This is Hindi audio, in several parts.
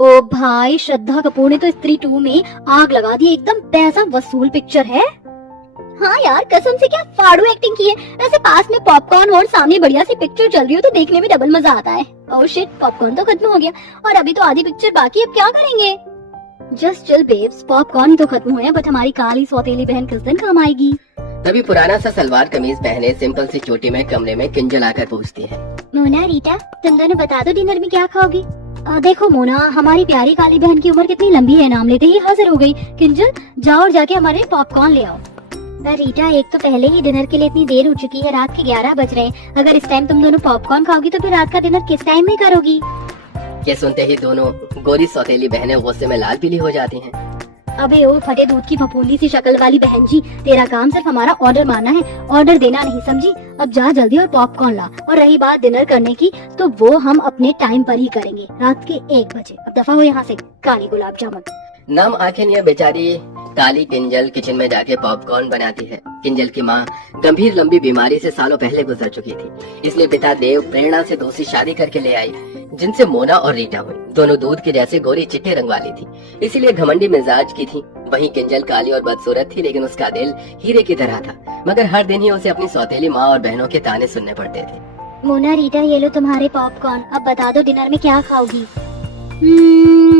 ओ भाई, श्रद्धा कपूर ने तो स्त्री 2 में आग लगा दी, एकदम पैसा वसूल पिक्चर है। हाँ यार, कसम से क्या फाड़ू एक्टिंग की है। ऐसे पास में पॉपकॉर्न और सामने बढ़िया सी पिक्चर चल रही हो तो देखने में डबल मजा आता है। ओह शिट, पॉपकॉर्न तो खत्म हो गया और अभी तो आधी पिक्चर बाकी, अब क्या करेंगे? जस्ट चिल बेब्स, पॉपकॉर्न ही तो खत्म हुए हैं, बट हमारी काली सौतेली बहन किस दिन काम आएगी? तभी पुराना सा सलवार कमीज पहने सिंपल सी चोटी में कमरे में किंजल आकर पूछती है। मोना, रीटा, तुम दोनों बता दो डिनर में क्या खाओगी? देखो मोना, हमारी प्यारी काली बहन की उम्र कितनी लंबी है, नाम लेते ही हाजिर हो गई। किंजल, जाओ और जाके हमारे पॉपकॉर्न ले आओ। रीटा, एक तो पहले ही डिनर के लिए इतनी देर हो चुकी है, रात के 11 बज रहे हैं। अगर इस टाइम तुम दोनों पॉपकॉर्न खाओगी तो फिर रात का डिनर किस टाइम में करोगी? ये सुनते ही दोनों गोरी सौतेली बहनें गुस्से में लाल पीली हो जाती हैं। अबे ओ फटे दूध की फफूंदी सी शक्ल वाली बहन जी, तेरा काम सिर्फ हमारा ऑर्डर मारना है, ऑर्डर देना नहीं, समझी? अब जा जल्दी और पॉपकॉर्न ला। और रही बात डिनर करने की, तो वो हम अपने टाइम पर ही करेंगे, रात के 1 बजे। अब दफा हो यहाँ से, काली गुलाब जामुन। नाम आखिर ये बेचारी काली किंजल किचन में जाके पॉपकॉर्न बनाती है। किंजल की माँ गंभीर लंबी बीमारी से सालों पहले गुजर चुकी थी, इसलिए पिता देव प्रेरणा से दूसरी शादी करके ले आई, जिनसे मोना और रीटा हुई। दोनों दूध के जैसे गोरी चिट्टे रंग वाली थी, इसीलिए घमंडी मिजाज की थी। वहीं किंजल काली और बदसूरत थी, लेकिन उसका दिल हीरे की तरह था। मगर हर दिन ही उसे अपनी सौतेली माँ और बहनों के ताने सुनने पड़ते थे। मोना, रीटा, ये लो तुम्हारे पॉपकॉर्न। अब बता दो डिनर में क्या खाओगी?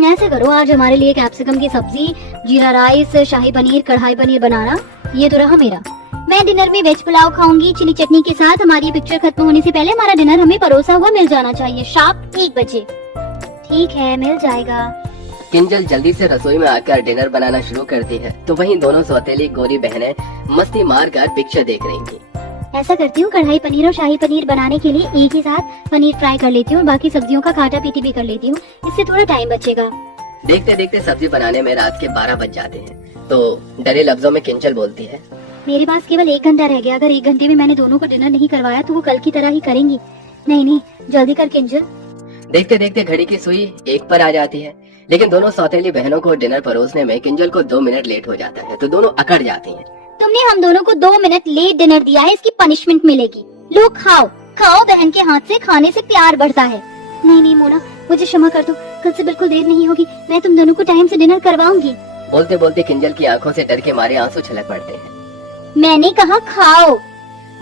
ऐसे करो, आज हमारे लिए कैप्सिकम की सब्जी, जीरा राइस, शाही पनीर, कढ़ाई पनीर बनाना। ये तो रहा मेरा। मैं डिनर में वेज पुलाव खाऊंगी चिली चटनी के साथ। हमारी पिक्चर खत्म होने से पहले हमारा डिनर हमें परोसा हुआ मिल जाना चाहिए, शार्प 1 बजे। ठीक है, मिल जाएगा। किंजल जल्दी से रसोई में आकर डिनर बनाना शुरू करती है, तो वहीं दोनों सौतेली गोरी बहनें मस्ती मार कर पिक्चर देख रही थी। ऐसा करती हूँ, कढ़ाई पनीर और शाही पनीर बनाने के लिए एक ही साथ पनीर फ्राई कर लेती हूँ और बाकी सब्जियों का काटा पीटी भी कर लेती हूँ, इससे थोड़ा टाइम बचेगा। देखते देखते सब्जी बनाने में रात के 12 बज जाते हैं, तो डरे लफ्जों में किंजल बोलती है, मेरे पास केवल 1 घंटा रह गया। अगर 1 घंटे में मैंने दोनों को डिनर नहीं करवाया तो वो कल की तरह ही करेंगी। नहीं, जल्दी कर किंजल। देखते देखते घड़ी की सुई 1 पर आ जाती है, लेकिन दोनों सौतेली बहनों को डिनर परोसने में किंजल को 2 मिनट लेट हो जाता है, तो दोनों अकड़ जाती हैं। तुमने हम दोनों को 2 मिनट लेट डिनर दिया है, इसकी पनिशमेंट मिलेगी। लो खाओ खाओ, बहन के हाथ से खाने से प्यार बढ़ता है। नहीं मोना, मुझे क्षमा कर दो, कल से बिल्कुल देर नहीं होगी, मैं तुम दोनों को टाइम से डिनर करवाऊंगी। बोलते बोलते किंजल की आंखों से डर के मारे आंसू छलक पड़ते हैं। मैंने कहा खाओ।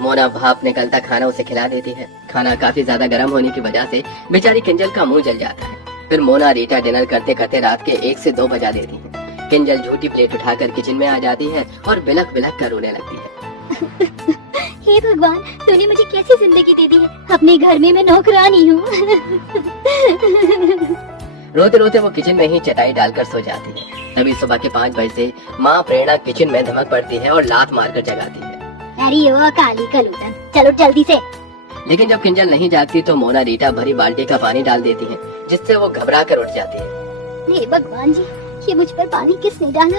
मोना भाप निकलता खाना उसे खिला देती है। खाना काफी ज्यादा गर्म होने की वजह से बेचारी किंजल का मुंह जल जाता है। फिर मोना रीटा डिनर करते करते रात के 1 से 2 बजा देती है। किंजल झूठी प्लेट उठाकर किचन में आ जाती है और बिलख बिलख कर रोने लगती है। हे भगवान, तूने मुझे कैसी जिंदगी दे दी है, अपने घर में मैं नौकरानी हूँ। रोते रोते वो किचन में ही चटाई डालकर सो जाती है। तभी सुबह के 5 बजे से माँ प्रेरणा किचन में धमक पड़ती है और लात मारकर जगाती है। अरे ओ काली कलूटन, चलो जल्दी से। लेकिन जब किंजल नहीं जागती तो मोना रीटा भरी बाल्टी का पानी डाल देती है, जिससे वो घबरा कर उठ जाती है। हे भगवान जी, ये मुझ पर पानी किसने डाला?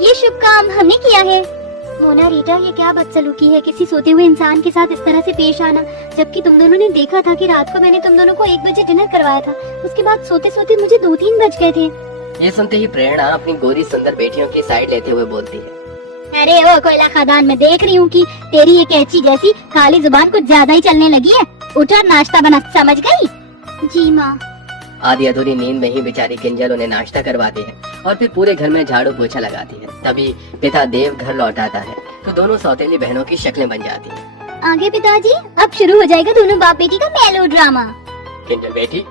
ये शुभ काम हमने किया है। मोना, रीटा, ये क्या बदसलूकी है, किसी सोते हुए इंसान के साथ इस तरह से पेश आना, जबकि तुम दोनों ने देखा था कि रात को मैंने तुम दोनों को 1 बजे डिनर करवाया था। उसके बाद सोते सोते मुझे 2-3 बज गए थे। ये सुनते ही प्रेरणा अपनी गोरी सुंदर बेटियों की साइड लेते हुए बोलती है, अरे ओ कोयला खदान, में देख रही हूँ कि तेरी ये कैची जैसी काली जुबान कुछ ज्यादा ही चलने लगी है। उठा, नाश्ता बना, समझ गई? जी माँ। आधी अधूरी नींद में ही बेचारी किंजल उन्हें नाश्ता करवाती है और फिर पूरे घर में झाड़ू पोछा लगाती है। तभी पिता देव घर लौट आता है, तो दोनों सौतेली बहनों की शक्लें बन जाती हैं। आगे पिताजी, अब शुरू हो जाएगा दोनों बाप बेटी का मेलो ड्रामा। किंजल बेटी,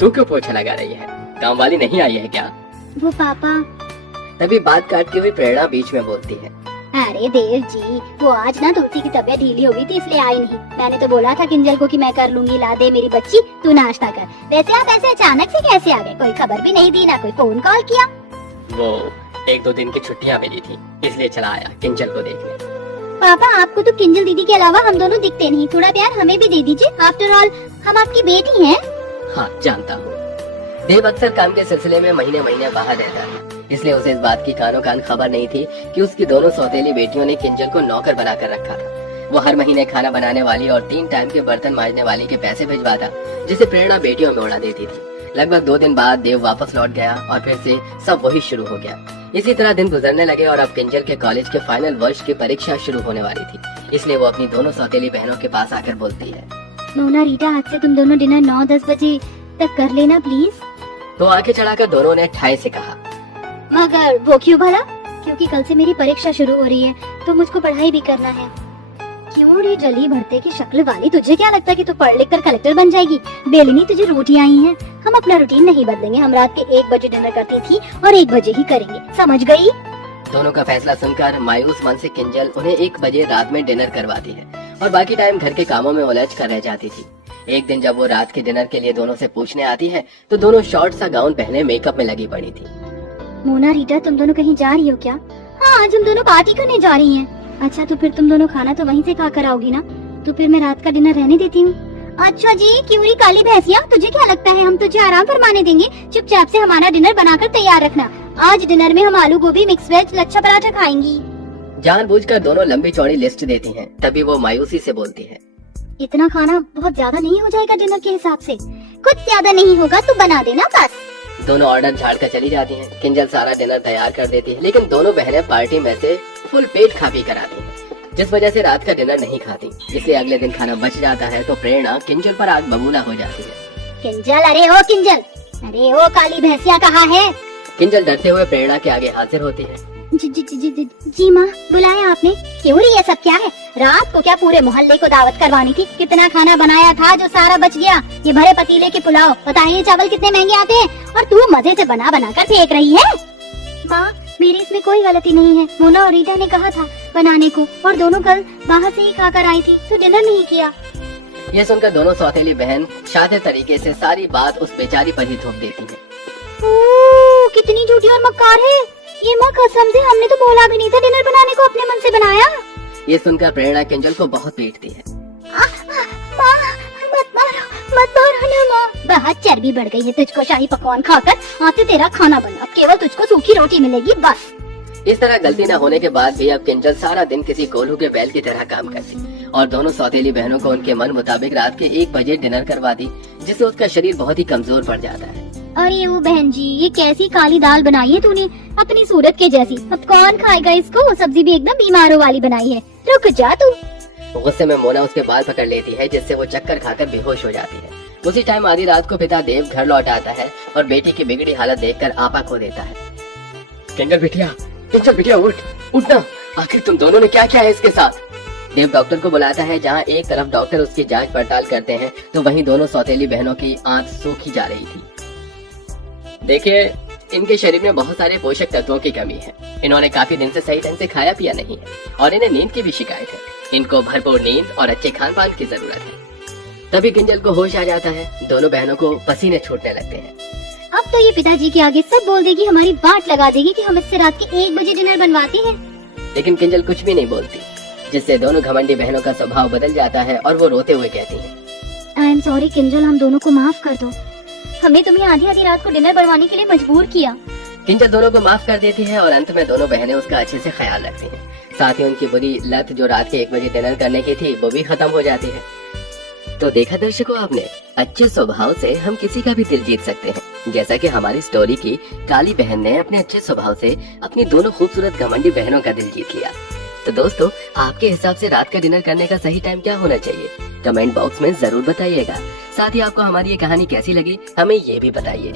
तू क्यों पोछा लगा रही है, काम वाली नहीं आई है क्या? वो पापा। तभी बात काटती हुई प्रेरणा बीच में बोलती है, अरे देव जी, वो आज ना तुलसी की तबीयत ढीली हो गई थी, इसलिए आई नहीं। मैंने तो बोला था किंजल को कि मैं कर लूंगी, ला दे मेरी बच्ची, तू नाश्ता कर। वैसे आप ऐसे अचानक से कैसे आ गए? कोई खबर भी नहीं दी, ना कोई फोन कॉल किया? वो 1-2 दिन की छुट्टियां मिली थी, इसलिए चला आया किंजल को देखने। पापा, आपको तो किंजल दीदी के अलावा हम दोनों दिखते नहीं, थोड़ा प्यार हमें भी दे दीजिए। आफ्टर ऑल हम आपकी बेटी हैं। हाँ, जानता हूँ। देव अक्सर काम के सिलसिले में महीने महीने बाहर रहता है, इसलिए उसे इस बात की कानों कान खबर नहीं थी कि उसकी दोनों सौतेली बेटियों ने किंजल को नौकर बनाकर रखा था। वो हर महीने खाना बनाने वाली और 3 टाइम के बर्तन मांजने वाली के पैसे भिजवाता, जिसे प्रेरणा बेटियों में उड़ा देती थी। लगभग 2 दिन बाद देव वापस लौट गया और फिर से सब वही शुरू हो गया। इसी तरह दिन गुजरने लगे और अब किंजल के कॉलेज के फाइनल वर्ष की परीक्षा शुरू होने वाली थी, इसलिए वो अपनी दोनों सौतेली बहनों के पास आकर बोलती है, मोना, रीटा, आज से तुम दोनों डिनर 9-10 बजे तक कर लेना प्लीज। तो आंखें चढ़ाकर दोनों ने ठाई से कहा, मगर वो क्यों भला? क्योंकि कल से मेरी परीक्षा शुरू हो रही है तो मुझको पढ़ाई भी करना है। क्यों रे जली भरते की शक्ल वाली, तुझे क्या लगता है कि तू पढ़ लिख कर कलेक्टर बन जाएगी? बेलनी तुझे रोटियां आई हैं। हम अपना रूटीन नहीं बदलेंगे। हम रात के 1 बजे डिनर करती थी और 1 बजे ही करेंगे, समझ गई? दोनों का फैसला सुनकर मायूस मन से किंजल उन्हें 1 बजे रात में डिनर करवाती है और बाकी टाइम घर के कामों में उलझ कर रह जाती थी। एक दिन जब वो रात के डिनर के लिए दोनों से पूछने आती है तो दोनों शॉर्ट सा गाउन पहने मेकअप में लगी पड़ी थी। मोना रीटा, तुम दोनों कहीं जा रही हो क्या? हाँ, आज हम दोनों पार्टी करने जा रही हैं। अच्छा, तो फिर तुम दोनों खाना तो वहीं से खा कर आओगी ना? तो फिर मैं रात का डिनर रहने देती हूँ। अच्छा जी, क्यों री काली भैंसिया, तुझे क्या लगता है हम तुझे आराम फरमाने देंगे? चुपचाप से हमारा डिनर बनाकर तैयार रखना। आज डिनर में हम आलू गोभी, मिक्स वेज, लच्छा पराठा खाएंगी। जानबूझकर दोनों लंबी चौड़ी लिस्ट देती हैं। तभी वो मायूसी से बोलती है, इतना खाना बहुत ज्यादा नहीं हो जाएगा डिनर के हिसाब से? कुछ ज्यादा नहीं होगा तो बना देना बस। दोनों ऑर्डर झाड़ कर चली जाती हैं। किंजल सारा डिनर तैयार कर देती है, लेकिन दोनों बहनें पार्टी में से फुल पेट खा पी कर आती हैं, जिस वजह से रात का डिनर नहीं खाती। इसलिए अगले दिन खाना बच जाता है तो प्रेरणा किंजल पर आग बबूला हो जाती है। किंजल, अरे ओ किंजल, अरे ओ काली भैंसिया कहाँ है? किंजल डरते हुए प्रेरणा के आगे हाजिर होती है। जी माँ, बुलाया आपने? क्यों री, ये सब क्या है? रात को क्या पूरे मोहल्ले को दावत करवानी थी? कितना खाना बनाया था जो सारा बच गया? ये भरे पतीले के पुलाव, पता है ये चावल कितने महंगे आते हैं? और तू मजे से बना बना कर फेंक रही है। माँ, मेरी इसमें कोई गलती नहीं है। मोना और रीटा ने कहा था बनाने को और दोनों कल बाहर से ही खाकर आई थी तो डिनर नहीं किया। ये सुनकर दोनों सौतेली बहन शातिर तरीके से सारी बात उस बेचारी पर ही थोप देती है। ओह, कितनी झूठी और मक्कार है ये। माँ कसम से हमने तो बोला भी नहीं था डिनर बनाने को, अपने मन से बनाया। ये सुनकर प्रेरणा किंजल को बहुत पीटती है। माँ, मत मारो ना माँ। बहुत चर्बी बढ़ गई है तुझको शाही पकवान खाकर। आते तेरा खाना बना, अब केवल तुझको सूखी रोटी मिलेगी बस। इस तरह गलती न होने के बाद भी अब किंजल सारा दिन किसी कोल्हू के बैल की तरह काम करती और दोनों सौतेली बहनों को उनके मन मुताबिक रात के 1 बजे डिनर करवा दी, जिससे उसका शरीर बहुत ही कमजोर पड़ जाता है। अरे वो बहन जी, ये कैसी काली दाल बनाई है तूने, अपनी सूरत के जैसी। अब कौन खाएगा इसको? सब्जी भी एकदम बीमारों वाली बनाई है। रुक जा तू। गुस्से में मोना उसके बाल पकड़ लेती है, जिससे वो चक्कर खाकर बेहोश हो जाती है। उसी टाइम आधी रात को पिता देव घर लौट आता है और बेटी की बिगड़ी हालत देखकर आपा खो देता है। किंजल बिटिया उठ ना, आखिर तुम दोनों ने क्या किया है इसके साथ? देव डॉक्टर को बुलाता है, जहाँ एक तरफ डॉक्टर उसकी जांच पड़ताल करते हैं तो वहीं दोनों सौतेली बहनों की आंख सूखी जा रही थी। देखिए, इनके शरीर में बहुत सारे पोषक तत्वों की कमी है। इन्होंने काफी दिन से सही ढंग से खाया पिया नहीं है और इन्हें नींद की भी शिकायत है। इनको भरपूर नींद और अच्छे खान पान की जरूरत है। तभी किंजल को होश आ जाता है। दोनों बहनों को पसीने छूटने लगते हैं। अब तो ये पिताजी के आगे सब बोल देगी, हमारी बात लगा देगी कि हम इससे रात के 1 बजे डिनर बनवाती हैं। लेकिन किंजल कुछ भी नहीं बोलती, जिससे दोनों घमंडी बहनों का स्वभाव बदल जाता है और वो रोते हुए कहती हैं, आई एम सॉरी किंजल, हम दोनों को माफ कर दो। हमने तुम्हें आधी आधी रात को डिनर बनवाने के लिए मजबूर किया। किंजल दोनों को माफ कर देती है और अंत में दोनों बहनें उसका अच्छे से ख्याल रखती हैं। साथ ही उनकी बुरी लत जो रात के 1 बजे डिनर करने की थी वो भी खत्म हो जाती है। तो देखा दर्शकों आपने, अच्छे स्वभाव से हम किसी का भी दिल जीत सकते हैं, जैसा कि हमारी स्टोरी की काली बहन ने अपने अच्छे स्वभाव से अपनी दोनों खूबसूरत घमंडी बहनों का दिल जीत लिया। तो दोस्तों, आपके हिसाब से रात का डिनर करने का सही टाइम क्या होना चाहिए? कमेंट बॉक्स में जरूर बताइएगा। साथ ही आपको हमारी ये कहानी कैसी लगी हमें ये भी बताइए।